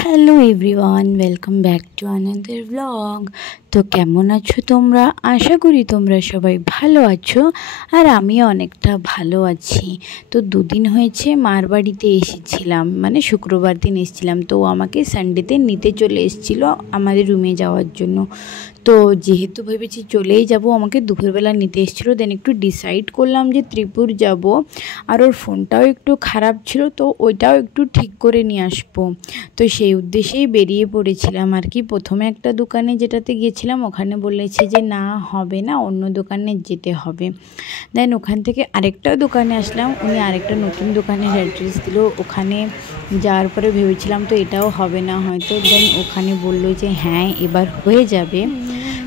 Hello everyone, welcome back to another blog. তো কেমন আছো তোমরা? আশা করি তোমরা সবাই ভালো আছো, আর আমিও অনেকটা ভালো আছি। তো দুদিন হয়েছে মার বাড়িতে এসেছিলাম, মানে শুক্রবার দিন এসেছিলাম। তো আমাকে সানডেতে নিতে চলে এসেছিলো আমাদের রুমে যাওয়ার জন্য। তো যেহেতু ভেবেছি চলেই যাব, আমাকে দুপুরবেলা নিতে এসেছিলো। দেন একটু ডিসাইড করলাম যে ত্রিপুর যাব, আর ওর ফোনটাও একটু খারাপ ছিল, তো ওইটাও একটু ঠিক করে নিয়ে আসবো। তো সেই উদ্দেশ্যেই বেরিয়ে পড়েছিলাম আর কি। প্রথমে একটা দোকানে যেটাতে গিয়েছিলাম, ওখানে বলেছে যে না হবে না, অন্য দোকানে যেতে হবে। দেন ওখান থেকে আরেকটা দোকানে আসলাম, উনি আরেকটা নতুন দোকানের অ্যাড্রেস দিল। ওখানে যাওয়ার পরে ভেবেছিলাম তো এটাও হবে না হয়তো। দেন ওখানে বললো যে হ্যাঁ এবার হয়ে যাবে।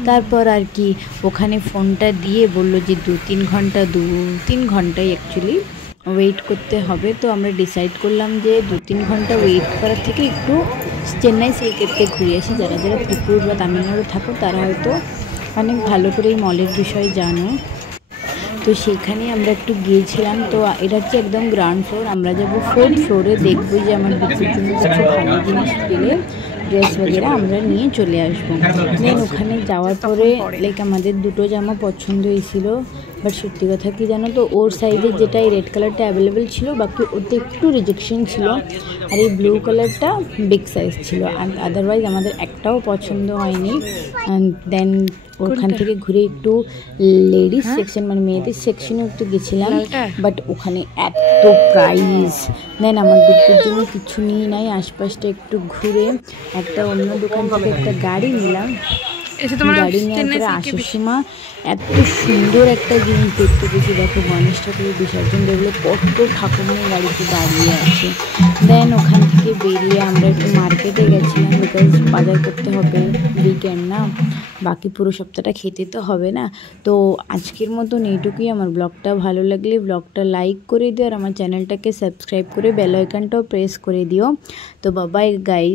তারপর আর কি ওখানে ফোনটা দিয়ে বললো যে 2-3 ঘন্টাই অ্যাকচুয়ালি ওয়েট করতে হবে। তো আমরা ডিসাইড করলাম যে 2-3 ঘন্টা ওয়েট করার থেকে একটু চেন্নাই সিল্কেতে ঘুরে আসি। যারা যারা ত্রিপুর বা তামিলনাড়ু থাকো তারা হয়তো অনেক ভালো করে এই মলের বিষয়ে জানো। তো সেখানে আমরা একটু গিয়েছিলাম। তো এটা হচ্ছে একদম গ্রাউন্ড ফ্লোর, আমরা যাবো 4th ফ্লোরে, দেখবো যে আমার বিক্রির জন্য কিছু ভালো জিনিস পেলে ড্রেস বগেরা আমরা নিয়ে চলে আসবো। দেন ওখানে যাওয়ার পরে লাইক আমাদের দুটো জামা পছন্দ হয়েছিল, বাট সত্যি কথা কি জানো তো, ওর সাইজের যেটা এই রেড কালারটা অ্যাভেলেবেল ছিল, বাকি ওতে একটু রিজেকশন ছিল, আর এই ব্লু কালারটা বিগ সাইজ ছিল। আর আদারওয়াইজ আমাদের একটাও পছন্দ হয়নি। দেন ওখান থেকে ঘুরে একটু লেডিস সেকশন মানে মেয়েদের সেকশনে একটু গেছিলাম, বাট ওখানে এত প্রাইস। দেন আমার বিক্রির জন্য কিছু নিয়ে নাই, আশপাশটা একটু ঘুরে একটা অন্য দোকান থেকে একটা গাড়ি নিলাম। গাড়ি নেওয়ার পরে আসার সময় এত সুন্দর একটা জিনিস দেখতে পেয়েছি। দেখো গণেশ ঠাকুরের বিসর্জন, দেখলো কত ঠাকুর নিয়ে গাড়িতে দাঁড়িয়ে আছে। দেন ওখান থেকে বেরিয়ে আমরা একটু মার্কেটে গেছিলাম, বিকজ বাজার করতে হবে, উইকেন্ড না, বাকি পুরো সপ্তাহটা খেতে তো হবে না। তো আজকের মতন এইটুকুই। আমার ব্লগটা ভালো লাগলে ব্লগটা লাইক করে দিও, আর আমার চ্যানেলটাকে সাবস্ক্রাইব করে বেল আইকনটাও প্রেস করে দিও। তো বাই গাইস।